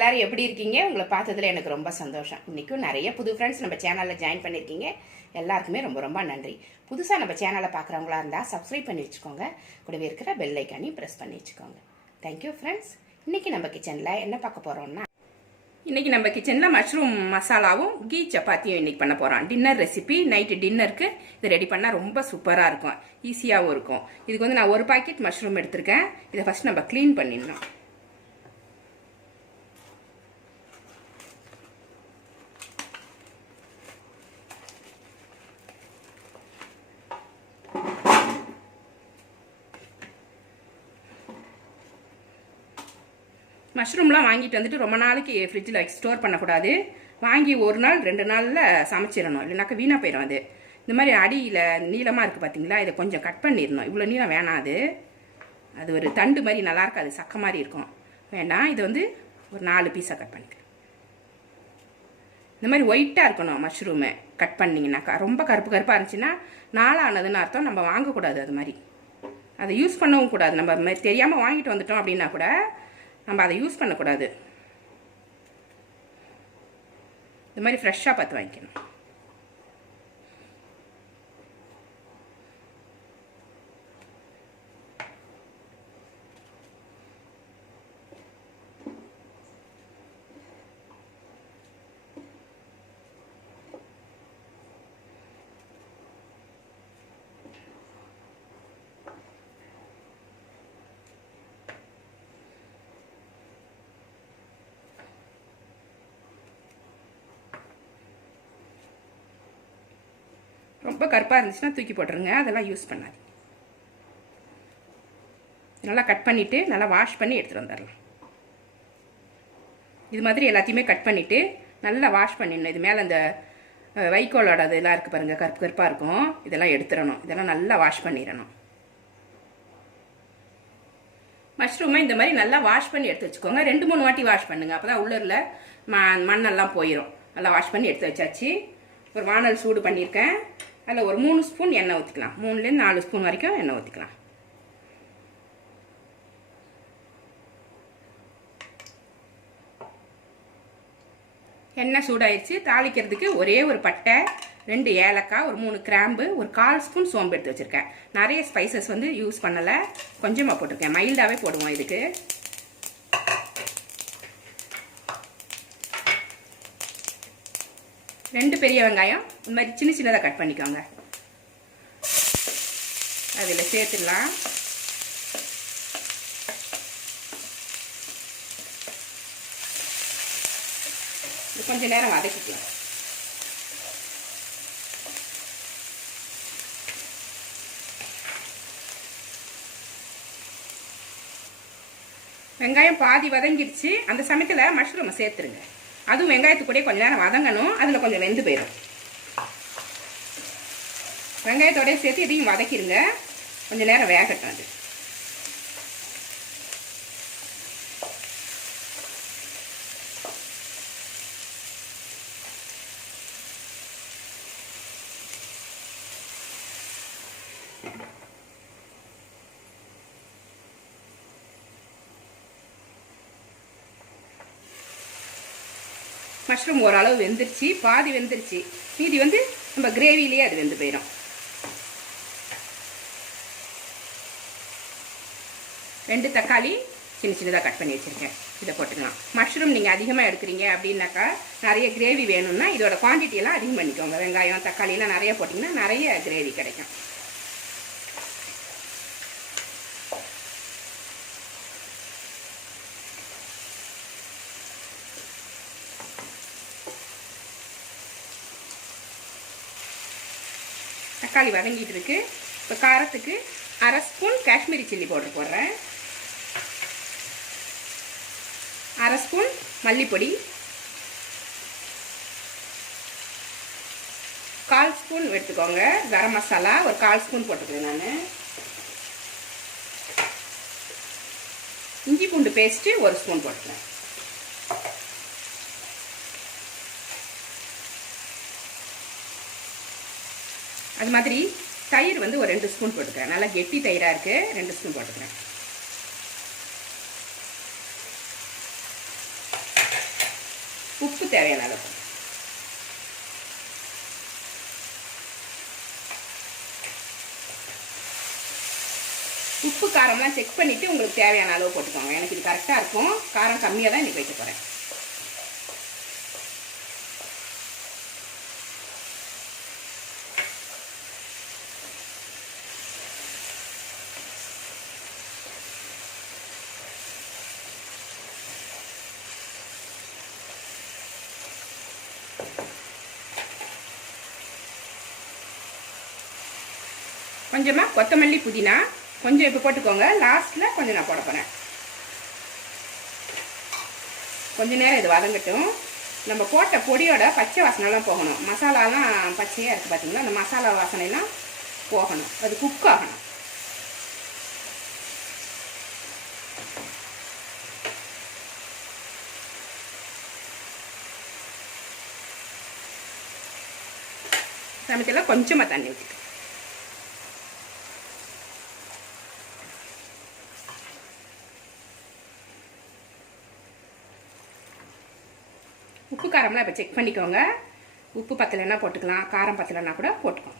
எல்லாரும் எப்படி இருக்கீங்க? உங்களை பார்த்ததில் எனக்கு ரொம்ப சந்தோஷம். இன்றைக்கும் நிறைய புது ஃப்ரெண்ட்ஸ் நம்ம சேனலில் ஜாயின் பண்ணியிருக்கீங்க எல்லாருக்குமே ரொம்ப ரொம்ப நன்றி. புதுசாக நம்ம சேனலை பார்க்குறவங்களா இருந்தால் சப்ஸ்கிரைப் பண்ணி வச்சுக்கோங்க. கூடவே இருக்கிற பெல் ஐக்கானையும் ப்ரெஸ் பண்ணி வச்சுக்கோங்க. தேங்க்யூ ஃப்ரெண்ட்ஸ் இன்றைக்கி நம்ம கிச்சனில் என்ன பார்க்க போகிறோம்னா இன்றைக்கி நம்ம கிச்சனில் மஷ்ரூம் மசாலாவும் கீ சப்பாத்தியும் இன்றைக்கி பண்ண போகிறோம் டின்னர் ரெசிபி நைட்டு டின்னருக்கு இது ரெடி பண்ணால் ரொம்ப சூப்பராக இருக்கும். ஈஸியாகவும் இருக்கும். இதுக்கு வந்து நான் ஒரு பாக்கெட் மஷ்ரூம் எடுத்திருக்கேன். இதை ஃபஸ்ட் நம்ம க்ளீன் பண்ணிடணும். மஷ்ரூம்லாம் வாங்கிட்டு வந்துட்டு ரொம்ப நாளைக்கு ஃப்ரிட்ஜில் ஸ்டோர் பண்ணக்கூடாது. வாங்கி ஒரு நாள் ரெண்டு நாளில் சமைச்சிடணும். இல்லைனாக்கா வீணாக போயிடும் அது. இந்த மாதிரி அடியில் நீளமாக இருக்குது பார்த்தீங்களா இதை கொஞ்சம் கட் பண்ணிடணும். இவ்வளோ நீளம் வேணாம் அது. அது ஒரு தண்டு மாதிரி நல்லா இருக்காது. சக்க மாதிரி இருக்கும். வேண்டாம் இது வந்து ஒரு நாலு பீஸாக கட் பண்ணிக்கிறேன் இந்த மாதிரி ஒயிட்டாக இருக்கணும் மஷ்ரூமு கட் பண்ணிங்கனாக்கா ரொம்ப கருப்பு கருப்பாக இருந்துச்சுன்னா நாளானதுன்னு அர்த்தம். நம்ம வாங்கக்கூடாது அது மாதிரி. அதை யூஸ் பண்ணவும் கூடாது. நம்ம தெரியாமல் வாங்கிட்டு வந்துட்டோம் அப்படின்னா கூட நம்ம அதை யூஸ் பண்ணக்கூடாது. இது மாதிரி ஃப்ரெஷ்ஷாக பார்த்து வாங்கிக்கணும். ரொம்ப கருப்பாக இருந்துச்சுன்னா தூக்கி போட்டுருங்க. அதெல்லாம் யூஸ் பண்ணாது நல்லா கட் பண்ணிவிட்டு நல்லா வாஷ் பண்ணி எடுத்துகிட்டு வந்துடலாம். இது மாதிரி எல்லாத்தையுமே கட் பண்ணிவிட்டு நல்லா வாஷ் பண்ணிடணும். இது மேலே அந்த வைக்கோலோட இதெல்லாம் இருக்குது பாருங்கள் கருப்பு கருப்பாக இருக்கும். இதெல்லாம் எடுத்துடணும். இதெல்லாம் நல்லா வாஷ் பண்ணிடணும். மஷ்ரூமை இந்த மாதிரி நல்லா வாஷ் பண்ணி எடுத்து வச்சுக்கோங்க. ரெண்டு மூணு வாட்டி வாஷ் பண்ணுங்கள் அப்போ தான் உள்ளரில் ம மண்ணெல்லாம் போயிடும் நல்லா வாஷ் பண்ணி எடுத்து வச்சாச்சு. ஒரு வானல் சூடு பண்ணியிருக்கேன். அதில் ஒரு மூணு ஸ்பூன் எண்ணெய் ஊற்றிக்கலாம். மூணுலேருந்து நாலு ஸ்பூன் வரைக்கும் எண்ணெய் ஊற்றிக்கலாம். எண்ணெய் சூடாயிடுச்சு தாளிக்கிறதுக்கு ஒரே ஒரு பட்டை ரெண்டு ஏலக்காய் ஒரு மூணு கிராம்பு ஒரு கால் ஸ்பூன் சோம்பு எடுத்து வச்சுருக்கேன். நிறைய ஸ்பைசஸ் வந்து யூஸ் பண்ணலை. கொஞ்சமாக போட்டிருக்கேன். மைல்டாகவே போடுவோம் இதுக்கு. ரெண்டு பெரிய வெங்காயம் இந்த மாதிரி சின்ன சின்னதாக கட் பண்ணிக்கோங்க. அதில் சேர்த்துடலாம். கொஞ்சம் கொஞ்ச நேரம் வதக்கிக்கலாம். வெங்காயம் பாதி வதங்கிடுச்சு. அந்த சமயத்தில் மஷ்ரூமை சேர்த்துருங்க. அதுவும் வெங்காயத்து கூட கொஞ்ச நேரம் வதங்கணும். அதில் கொஞ்சம் வெந்து போயிடும் வெங்காயத்தோடய சேர்த்து இதையும் வதக்கிடுங்க கொஞ்ச நேரம் வேகட்டும் அது. மஷ்ரூம் ஓரளவு வெந்துருச்சு பாதி வெந்துருச்சு. மீதி வந்து நம்ம கிரேவிலேயே அது வெந்து போயிடும். ரெண்டு தக்காளி சின்ன சின்னதாக கட் பண்ணி வச்சுருக்கேன். இதை போட்டுக்கலாம். மஷ்ரூம் நீங்கள் அதிகமாக எடுக்கிறீங்க அப்படின்னாக்கா நிறைய கிரேவி வேணும்னா இதோட குவான்டிட்டியெல்லாம் அதிகம் பண்ணிக்கோங்க. வெங்காயம் தக்காளி எல்லாம் நிறைய போட்டிங்கன்னா நிறைய கிரேவி கிடைக்கும். தக்காளி வதங்கிட்டு இருக்கு இப்போ காரத்துக்கு அரை ஸ்பூன் காஷ்மீரி சில்லி பவுடர் போடுறேன். அரை ஸ்பூன் மல்லிப்பொடி. கால் ஸ்பூன் எடுத்துக்கோங்க. கரம் மசாலா ஒரு கால் ஸ்பூன் போட்டுக்கிறேன் நான். இஞ்சி பூண்டு பேஸ்ட்டு ஒரு ஸ்பூன் போட்டுக்கிறேன். அது மாதிரி தயிர் வந்து ஒரு ரெண்டு ஸ்பூன் போட்டுக்கிறேன். நல்லா கெட்டி தயிராக இருக்குது ரெண்டு ஸ்பூன் போட்டுக்கிறேன். தேவையான அளவு. உப்பு காரம்லாம் செக் பண்ணிவிட்டு உங்களுக்கு தேவையான அளவு போட்டுக்கோங்க. எனக்கு இது கரெக்டாக இருக்கும். காரம் கம்மியாக தான் இன்றைக்கி வைக்க போகிறேன் கொஞ்சமாக கொத்தமல்லி புதினா கொஞ்சம் இப்போ போட்டுக்கோங்க. லாஸ்ட்டில் கொஞ்சம் நான் போட போகிறேன் கொஞ்ச நேரம் இது வதங்கட்டும். நம்ம போட்ட பொடியோட பச்சை வாசனைலாம் போகணும். மசாலாலாம் பச்சையாக இருக்குது பார்த்தீங்களா அந்த மசாலா வாசனைலாம் போகணும். அது குக் ஆகணும். சமைச்செல்லாம் கொஞ்சமாக தண்ணி ஊற்றிட்டு காரம்லாம் இப்போ செக் பண்ணிக்கோங்க. உப்பு பத்தலைன்னா போட்டுக்கலாம் காரம் பத்தலைன்னா கூட போட்டுக்கோங்க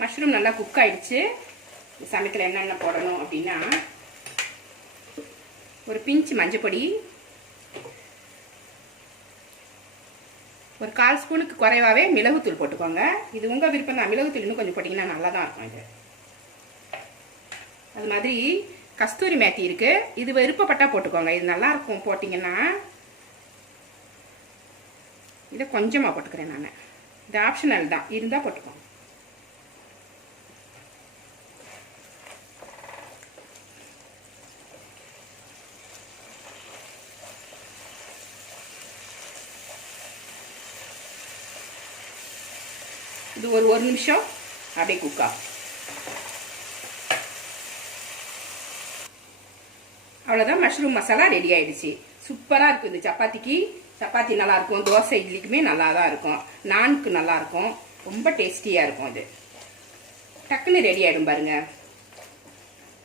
மஷ்ரூம் நல்லா குக் ஆயிடுச்சு. சமயத்தில் என்னென்ன போடணும் அப்படின்னா ஒரு பிஞ்சு மஞ்சப்பொடி ஒரு கால் ஸ்பூனுக்கு குறைவாகவே மிளகுத்தூள் போட்டுக்கோங்க. இது உங்கள் விருப்பம் தான். மிளகுத்தூள் இன்னும் கொஞ்சம் போட்டிங்கன்னா நல்லா தான் இருக்கும் இது. அது மாதிரி கஸ்தூரி மேத்தி இருக்குது இது விருப்பப்பட்டால் போட்டுக்கோங்க. இது நல்லாயிருக்கும் போட்டிங்கன்னா. இதை கொஞ்சமாக போட்டுக்கிறேன் நான். இது ஆப்ஷனல் தான். இருந்தால் போட்டுக்கோங்க. இது ஒரு ஒரு நிமிஷம் அப்படியே குக் ஆகும் அவ்வளோதான் மஷ்ரூம் மசாலா ரெடி ஆயிடுச்சு. சூப்பராக இருக்கும் இந்த சப்பாத்திக்கு. சப்பாத்தி நல்லா இருக்கும். தோசை இட்லிக்குமே நல்லா தான் இருக்கும். நானுக்கு நல்லா இருக்கும். ரொம்ப டேஸ்டியாக இருக்கும் இது. டக்குன்னு ரெடி ஆகிடும் பாருங்க.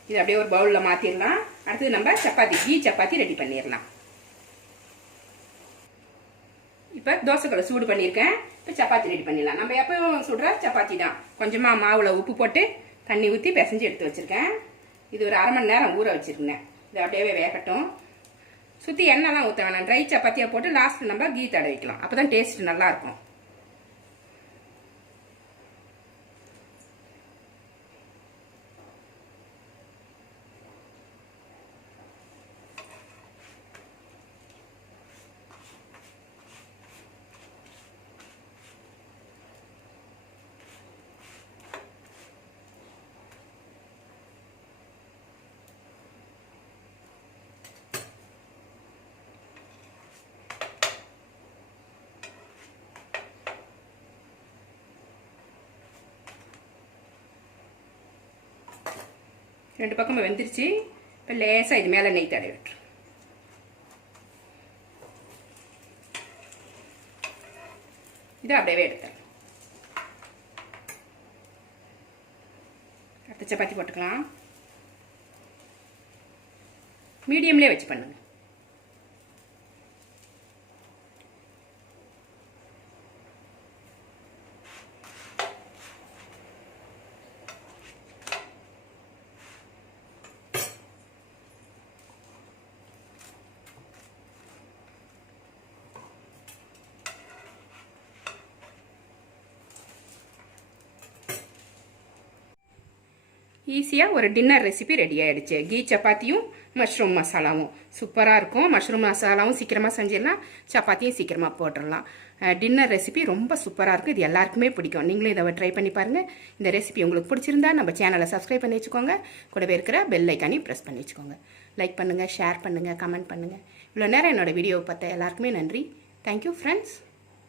இது அப்படியே ஒரு பவுலில் மாற்றிடலாம் அடுத்தது நம்ம சப்பாத்தி கீ சப்பாத்தி ரெடி பண்ணிடலாம் இப்போ தோசைக்கடை சூடு பண்ணியிருக்கேன். இப்போ சப்பாத்தி ரெடி பண்ணிடலாம். நம்ம எப்பவும் சுடுற சப்பாத்தி தான். கொஞ்சமாக மாவில் உப்பு போட்டு தண்ணி ஊற்றி பிசைஞ்சு எடுத்து வச்சுருக்கேன். இது ஒரு அரை மணி நேரம் ஊற வச்சுருந்தேன். இது அப்படியே வேகட்டும். சுற்றி எண்ணெய்லாம் ஊற்ற வேணாம். ட்ரை சப்பாத்தியாக போட்டு லாஸ்ட்டு நம்ம கீ தடவிக்கலாம். அப்போ தான் டேஸ்ட் நல்லாயிருக்கும் ரெண்டு பக்கமும் வெந்துருச்சு. இப்போ லேசாக இது மேலே நெய் தடவி விட்டுரு இதை அப்படியே எடுத்துடலாம். அடுத்த சப்பாத்தி போட்டுக்கலாம். மீடியம்லேயே வச்சு பண்ணுங்க. ஈஸியாக ஒரு டின்னர் ரெசிபி ரெடி ஆகிடுச்சு கீ சப்பாத்தியும் மஷ்ரூம் மசாலாவும் சூப்பராக இருக்கும். மஷ்ரூம் மசாலாவும் சீக்கிரமாக செஞ்சிடலாம். சப்பாத்தியும் சீக்கிரமாக போட்டுடலாம். டின்னர் ரெசிபி ரொம்ப சூப்பராக இருக்கும். இது எல்லாருக்குமே பிடிக்கும். நீங்களும் இதை ட்ரை பண்ணி பாருங்கள் இந்த ரெசிபி உங்களுக்கு பிடிச்சிருந்தா நம்ம சேனலை சப்ஸ்கிரைப் பண்ணி வச்சுக்கோங்க. கூடவே இருக்கிற பெல் ஐக்கானையும் ப்ரெஸ் பண்ணி வச்சுக்கோங்க. லைக் பண்ணுங்கள் ஷேர் பண்ணுங்கள் கமெண்ட் பண்ணுங்கள் இவ்வளோ நேரம் என்னோடய வீடியோவை பார்த்த எல்லாருக்குமே நன்றி. Thank you friends